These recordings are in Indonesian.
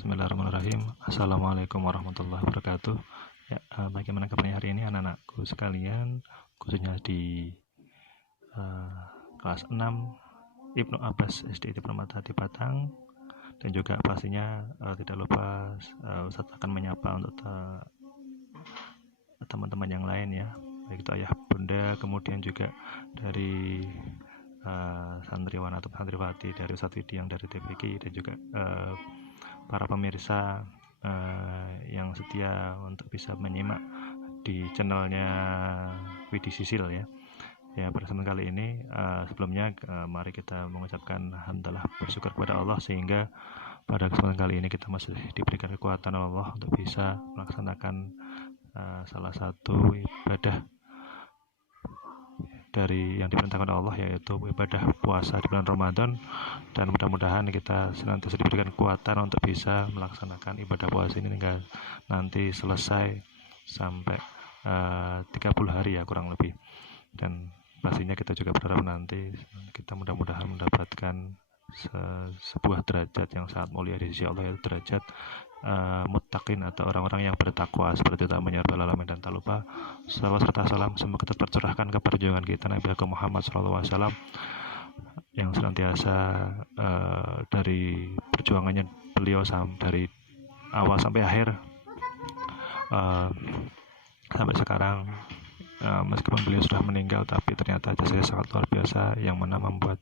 Bismillahirrahmanirrahim. Assalamualaikum warahmatullahi wabarakatuh. Ya, bagaimana kabarnya hari ini anak-anakku sekalian, khususnya di kelas 6 Ibnu Abbas SD Permata di Batang, dan juga pastinya tidak lupa Ustadz akan menyapa untuk teman-teman yang lain ya, baik itu ayah bunda, kemudian juga dari santriwan atau santriwati dari Ustadz Widi yang dari TPQ, dan juga para pemirsa yang setia untuk bisa menyimak di channelnya Widi Sisil ya. Ya, pada kesempatan kali ini sebelumnya mari kita mengucapkan alhamdulillah, bersyukur kepada Allah sehingga pada kesempatan kali ini kita masih diberikan kekuatan Allah untuk bisa melaksanakan salah satu ibadah dari yang diperintahkan Allah, yaitu ibadah puasa di bulan Ramadan, dan mudah-mudahan kita senantiasa diberikan kekuatan untuk bisa melaksanakan ibadah puasa ini hingga nanti selesai sampai 30 hari ya kurang lebih. Dan pastinya kita juga berharap nanti kita mudah-mudahan mendapatkan sebuah derajat yang sangat mulia di sisi Allah, yaitu derajat muttaqin atau orang-orang yang bertakwa seperti itu. Amin ya rabbal alamin. Dan tak lupa salawat serta salam semoga tetap tercurahkan ke perjuangan kita Nabi Muhammad SAW yang senantiasa dari perjuangannya beliau dari awal sampai akhir sampai sekarang, meskipun beliau sudah meninggal, tapi ternyata jasanya sangat luar biasa yang mana membuat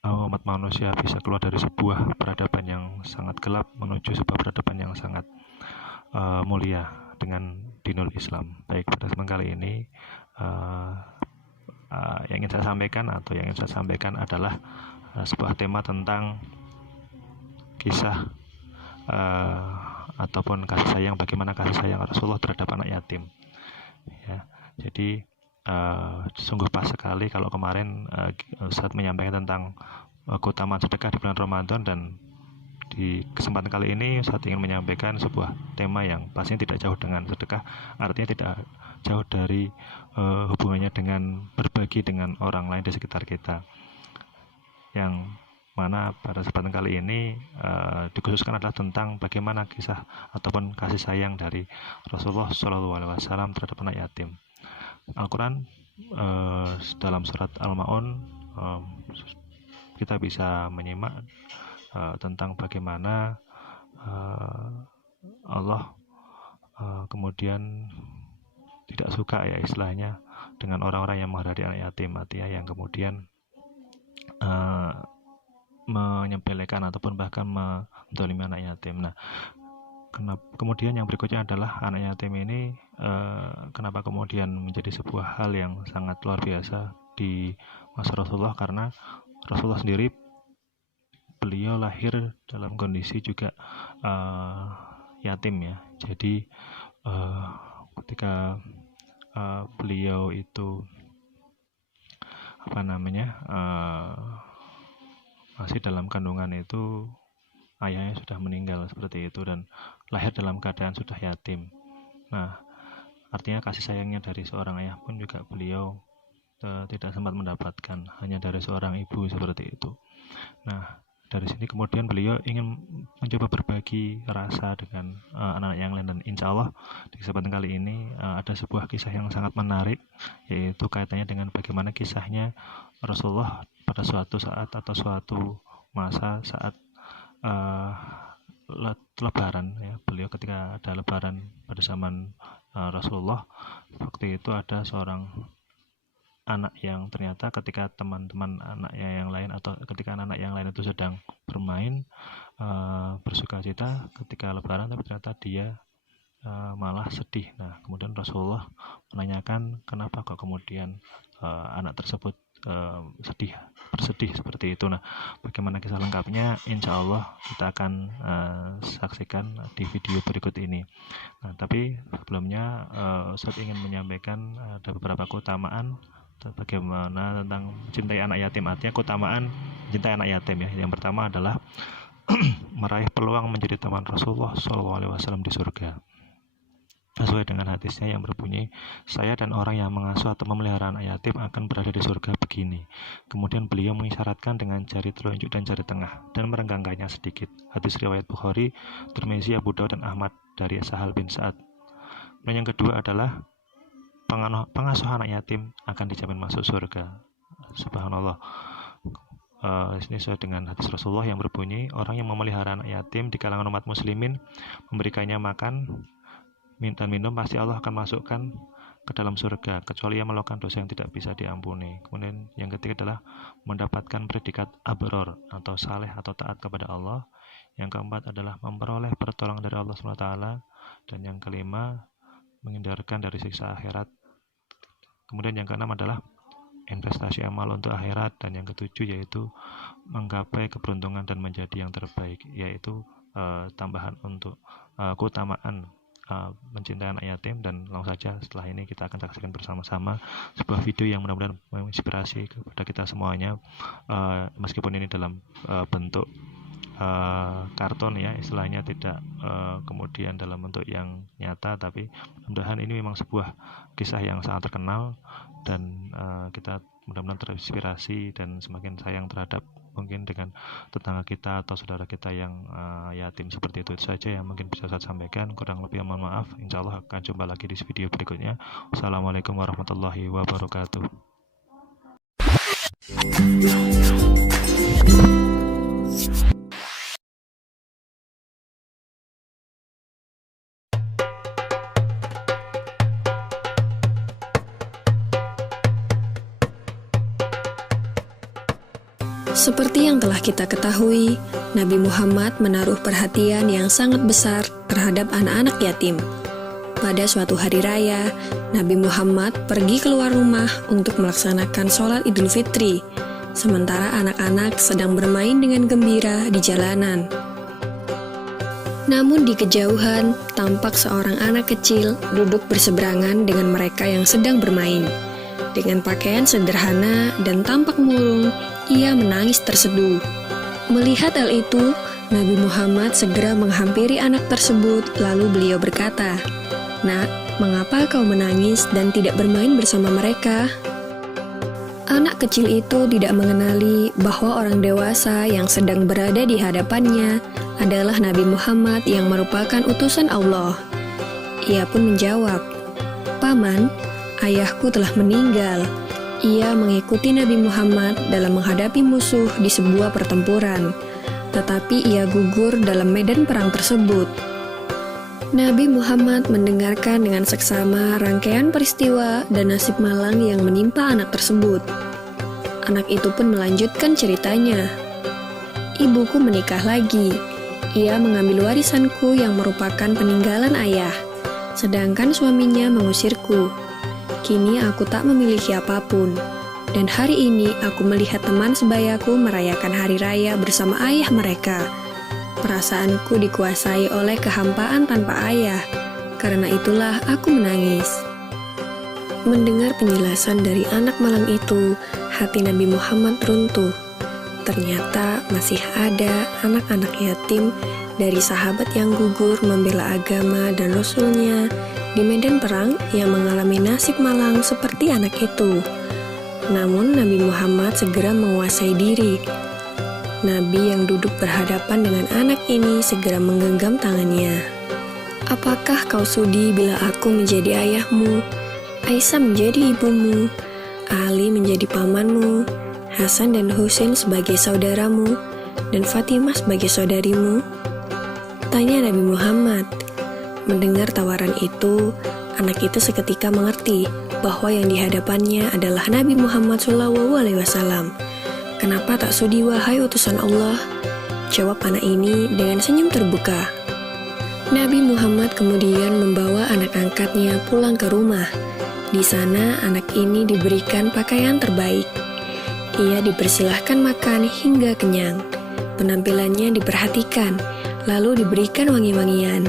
umat manusia bisa keluar dari sebuah peradaban yang sangat gelap menuju sebuah peradaban yang sangat mulia dengan dinul Islam. Baik, pada kesempatan kali ini yang ingin saya sampaikan adalah sebuah tema tentang kisah ataupun kasih sayang, bagaimana kasih sayang Rasulullah terhadap anak yatim ya. Jadi sungguh pas sekali kalau kemarin Ustadz menyampaikan tentang keutamaan sedekah di bulan Ramadan, dan di kesempatan kali ini Ustadz ingin menyampaikan sebuah tema yang pastinya tidak jauh dengan sedekah, artinya tidak jauh dari hubungannya dengan berbagi dengan orang lain di sekitar kita, yang mana pada kesempatan kali ini dikhususkan adalah tentang bagaimana kisah ataupun kasih sayang dari Rasulullah SAW terhadap anak yatim. Al-Quran dalam surat Al-Ma'un kita bisa menyimak tentang bagaimana Allah kemudian tidak suka ya istilahnya dengan orang-orang yang menghadiri anak yatim, artinya yang kemudian menyepelekan ataupun bahkan menzalimi anak yatim. Nah, kemudian yang berikutnya adalah anak yatim ini kenapa kemudian menjadi sebuah hal yang sangat luar biasa di masa Rasulullah, karena Rasulullah sendiri beliau lahir dalam kondisi juga yatim ya. Jadi ketika beliau itu masih dalam kandungan itu ayahnya sudah meninggal seperti itu, dan lahir dalam keadaan sudah yatim. Nah, artinya kasih sayangnya dari seorang ayah pun juga beliau tidak sempat mendapatkan, hanya dari seorang ibu seperti itu. Nah, dari sini kemudian beliau ingin mencoba berbagi rasa dengan anak-anak yang lain, dan insya Allah di kesempatan kali ini ada sebuah kisah yang sangat menarik, yaitu kaitannya dengan bagaimana kisahnya Rasulullah pada suatu saat atau suatu masa saat lebaran ya. Beliau ketika ada lebaran pada zaman Rasulullah, waktu itu ada seorang anak yang ternyata ketika teman-teman anaknya yang lain atau ketika anak-anak yang lain itu sedang bermain bersuka cita ketika lebaran, tapi ternyata dia malah sedih. Nah, kemudian Rasulullah menanyakan kenapa kok kemudian anak tersebut bersedih seperti itu. Nah, bagaimana kisah lengkapnya insya Allah kita akan saksikan di video berikut ini. Nah, tapi sebelumnya Ustaz ingin menyampaikan ada beberapa keutamaan bagaimana tentang cintai anak yatim, artinya keutamaan cintai anak yatim ya. Yang pertama adalah meraih peluang menjadi teman Rasulullah SAW di surga. sesuai dengan hadisnya yang berbunyi, saya dan orang yang mengasuh atau memelihara anak yatim akan berada di surga begini. Kemudian beliau mengisyaratkan dengan jari telunjuk dan jari tengah dan merenggangkannya sedikit. Hadis riwayat Bukhari, Tirmizi, Abu Daud, dan Ahmad dari Sahal bin Sa'ad. Dan yang kedua adalah pengasuh anak yatim akan dijamin masuk surga. Subhanallah. Ini sesuai dengan hadis Rasulullah yang berbunyi, orang yang memelihara anak yatim di kalangan umat muslimin, memberikannya makan dan minum, pasti Allah akan masukkan ke dalam surga, kecuali ia melakukan dosa yang tidak bisa diampuni. Kemudian yang ketiga adalah mendapatkan predikat abror atau saleh atau taat kepada Allah. Yang keempat adalah memperoleh pertolongan dari Allah SWT. Dan yang kelima, menghindarkan dari siksa akhirat. Kemudian yang keenam adalah investasi amal untuk akhirat. Dan yang ketujuh yaitu menggapai keberuntungan dan menjadi yang terbaik, yaitu tambahan untuk keutamaan mencintai anak yatim. Dan langsung saja setelah ini kita akan saksikan bersama-sama sebuah video yang mudah-mudahan menginspirasi kepada kita semuanya, meskipun ini dalam bentuk karton ya, istilahnya tidak kemudian dalam bentuk yang nyata, tapi mudah-mudahan ini memang sebuah kisah yang sangat terkenal dan kita mudah-mudahan terinspirasi dan semakin sayang terhadap mungkin dengan tetangga kita atau saudara kita yang yatim seperti itu. Itu saja yang mungkin bisa saya sampaikan, kurang lebih mohon maaf. Insya Allah akan jumpa lagi di video berikutnya. Wassalamualaikum warahmatullahi wabarakatuh. Seperti yang telah kita ketahui, Nabi Muhammad menaruh perhatian yang sangat besar terhadap anak-anak yatim. Pada suatu hari raya, Nabi Muhammad pergi keluar rumah untuk melaksanakan sholat Idul Fitri, sementara anak-anak sedang bermain dengan gembira di jalanan. Namun di kejauhan, tampak seorang anak kecil duduk berseberangan dengan mereka yang sedang bermain. Dengan pakaian sederhana dan tampak murung, ia menangis terseduh. Melihat hal itu, Nabi Muhammad segera menghampiri anak tersebut, lalu beliau berkata, "Nak, mengapa kau menangis dan tidak bermain bersama mereka?" Anak kecil itu tidak mengenali bahwa orang dewasa yang sedang berada di hadapannya adalah Nabi Muhammad yang merupakan utusan Allah. Ia pun menjawab, "Paman, ayahku telah meninggal." Ia mengikuti Nabi Muhammad dalam menghadapi musuh di sebuah pertempuran, tetapi ia gugur dalam medan perang tersebut. Nabi Muhammad mendengarkan dengan seksama rangkaian peristiwa dan nasib malang yang menimpa anak tersebut. Anak itu pun melanjutkan ceritanya. "Ibuku menikah lagi. Ia mengambil warisanku yang merupakan peninggalan ayah, sedangkan suaminya mengusirku. Kini aku tak memiliki apapun, dan hari ini aku melihat teman sebayaku merayakan hari raya bersama ayah mereka. Perasaanku dikuasai oleh kehampaan tanpa ayah, karena itulah aku menangis." Mendengar penjelasan dari anak malang itu, hati Nabi Muhammad runtuh. Ternyata masih ada anak-anak yatim dari sahabat yang gugur membela agama dan Rasulnya di medan perang yang mengalami nasib malang seperti anak itu. Namun Nabi Muhammad segera menguasai diri. Nabi yang duduk berhadapan dengan anak ini segera menggenggam tangannya. "Apakah kau sudi bila aku menjadi ayahmu, Aisyah menjadi ibumu, Ali menjadi pamanmu, Hasan dan Husain sebagai saudaramu, dan Fatimah sebagai saudarimu?" tanya Nabi Muhammad. Mendengar tawaran itu, anak itu seketika mengerti bahwa yang dihadapannya adalah Nabi Muhammad SAW. "Kenapa tak sudi wahai utusan Allah?" jawab anak ini dengan senyum terbuka. Nabi Muhammad kemudian membawa anak angkatnya pulang ke rumah. Di sana anak ini diberikan pakaian terbaik. Ia dipersilahkan makan hingga kenyang. Penampilannya diperhatikan, lalu diberikan wangi-wangian.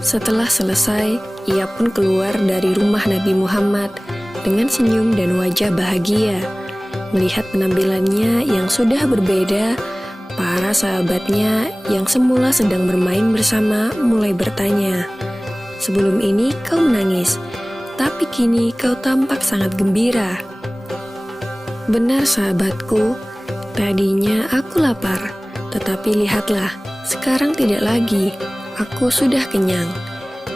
Setelah selesai, ia pun keluar dari rumah Nabi Muhammad dengan senyum dan wajah bahagia. Melihat penampilannya yang sudah berbeda, para sahabatnya yang semula sedang bermain bersama mulai bertanya, Sebelum ini kau menangis, tapi kini kau tampak sangat gembira. Benar sahabatku, tadinya aku lapar, tetapi lihatlah, sekarang tidak lagi. Aku sudah kenyang.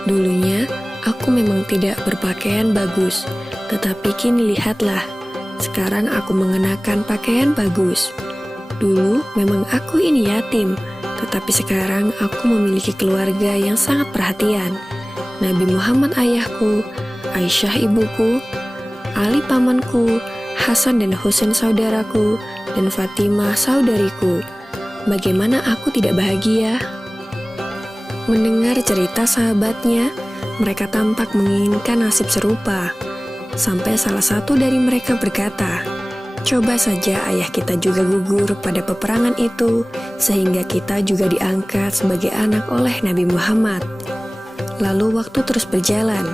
Dulunya, aku memang tidak berpakaian bagus, tetapi kini lihatlah, sekarang aku mengenakan pakaian bagus. Dulu memang aku ini yatim, tetapi sekarang aku memiliki keluarga yang sangat perhatian. Nabi Muhammad ayahku, Aisyah ibuku, Ali pamanku, Hasan dan Husain saudaraku, dan Fatimah saudariku. Bagaimana aku tidak bahagia? Mendengar cerita sahabatnya, mereka tampak menginginkan nasib serupa. Sampai salah satu dari mereka berkata, "Coba saja ayah kita juga gugur pada peperangan itu, sehingga kita juga diangkat sebagai anak oleh Nabi Muhammad." Lalu waktu terus berjalan,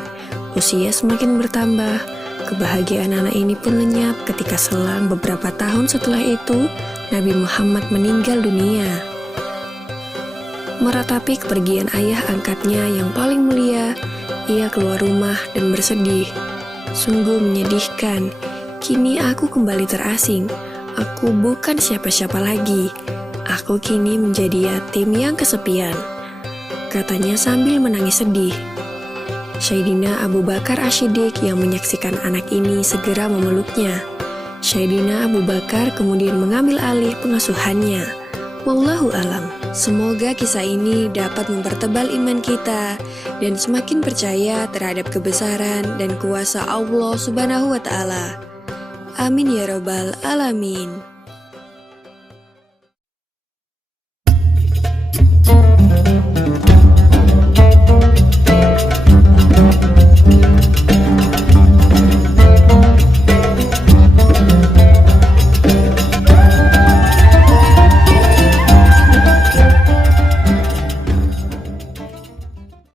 usia semakin bertambah. Kebahagiaan anak ini pun lenyap ketika selang beberapa tahun setelah itu, Nabi Muhammad meninggal dunia. Meratapi kepergian ayah angkatnya yang paling mulia, ia keluar rumah dan bersedih. Sungguh menyedihkan, kini aku kembali terasing. Aku bukan siapa-siapa lagi. Aku kini menjadi yatim yang kesepian, katanya sambil menangis sedih. Sayyidina Abu Bakar As-Siddiq yang menyaksikan anak ini segera memeluknya. Sayyidina Abu Bakar kemudian mengambil alih pengasuhannya. Wallahu alam. Semoga kisah ini dapat mempertebal iman kita dan semakin percaya terhadap kebesaran dan kuasa Allah Subhanahu wa Ta'ala. Amin ya Rabbal Alamin.